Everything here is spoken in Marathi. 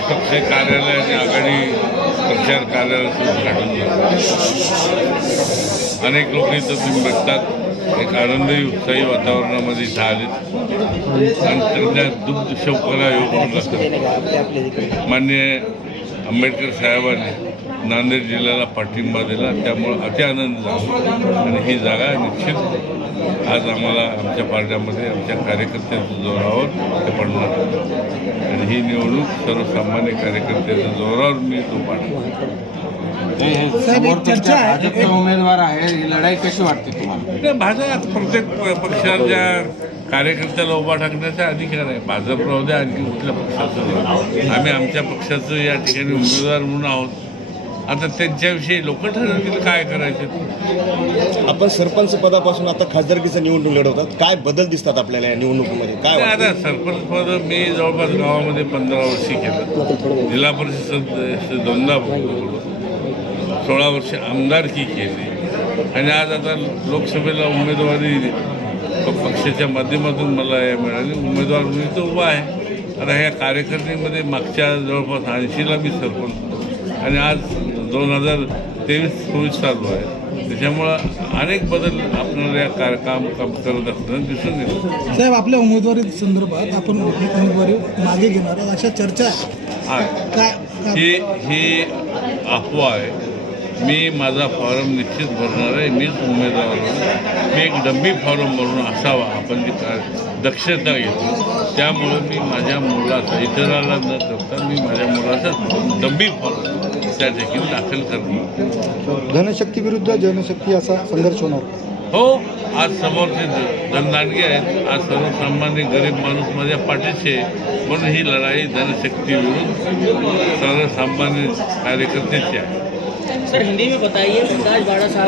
कालच पक्ष कार्यालय आणि आघाडी प्रचार कार्यालयाचं उद्घाटन झालं. अनेक लोक इथं तुम्ही बघतात एक आनंदी उत्साही वातावरणामध्ये इथं आलेत आणि त्यांना दुग्ध शौकला योग माननीय आंबेडकर साहेबांनी नांदेड जिल्ह्याला पाठिंबा दिला, त्यामुळं अति आनंद झाला. आणि ही जागा निश्चित आज आम्हाला आमच्या पार्ट्यामध्ये आमच्या कार्यकर्त्यांच्या जोरावर ते पडणार आणि ही निवडणूक सर्वसामान्य कार्यकर्त्यांच्या जोरावर मी तो पाडणार. भाजपचा उमेदवार आहे, ही लढाई कशी वाटते तुम्हाला? भाजप प्रत्येक पक्षाच्या कार्यकर्त्याला उभा टाकण्याचा अधिकार आहे. भाजप राहू द्या आणखी कुठल्या पक्षाचं राहू. आम्ही आमच्या पक्षाचं या ठिकाणी उमेदवार म्हणून आहोत. आता त्यांच्याविषयी लोक ठरवतील काय करायचे. आपण सरपंच पदापासून आता खासदारकीचं निवडणूक लढवतात, काय बदल दिसतात आपल्याला या निवडणुकीमध्ये? काय आता सरपंच पद मी जवळपास गावामध्ये 15 वर्षी केलं, जिल्हा परिषद सदस्य 2दा भोगलो, 16 वर्ष आमदारकी केली आणि आज आता लोकसभेला उमेदवारी पक्षाच्या माध्यमातून मला मिळाली. उमेदवार म्हणून तो उभा आहे. आता ह्या कार्यकर्त्यांमध्ये मागच्या जवळपास 80ला मी सरपंच आणि आज 2023-24 चालू आहे. त्याच्यामुळं अनेक बदल आपल्याला या काम करत असताना दिसून येतो. साहेब, आपल्या उमेदवारी संदर्भात आपण उमेदवारी मागे घेणार अशा चर्चा आहे. ही अफवा आहे. मी माझा फॉर्म निश्चित भरणार आहे. मीच उमेदवार मी एक डब्बी फॉर्म भरून असावा आपण जी दक्षता घेतो. त्यामुळं मी माझ्या मुलाचा इतराला न करता मी माझ्या मुलाचा डब्बी फॉर्म त्या ठिकाणी दाखल करणार. धनशक्ती विरुद्ध जनशक्ती असा संघर्ष होणार. हो, आज समोरचे जनदांडगे आहेत. आज सर्वसामान्य गरीब माणूस माझ्या पाठीशी आहे. म्हणून ही लढाई धनशक्ती विरुद्ध सर्वसामान्य कार्यकर्त्याची आहे. सर, हिंदी में बताइए, प्रकाश बाड़ा साहब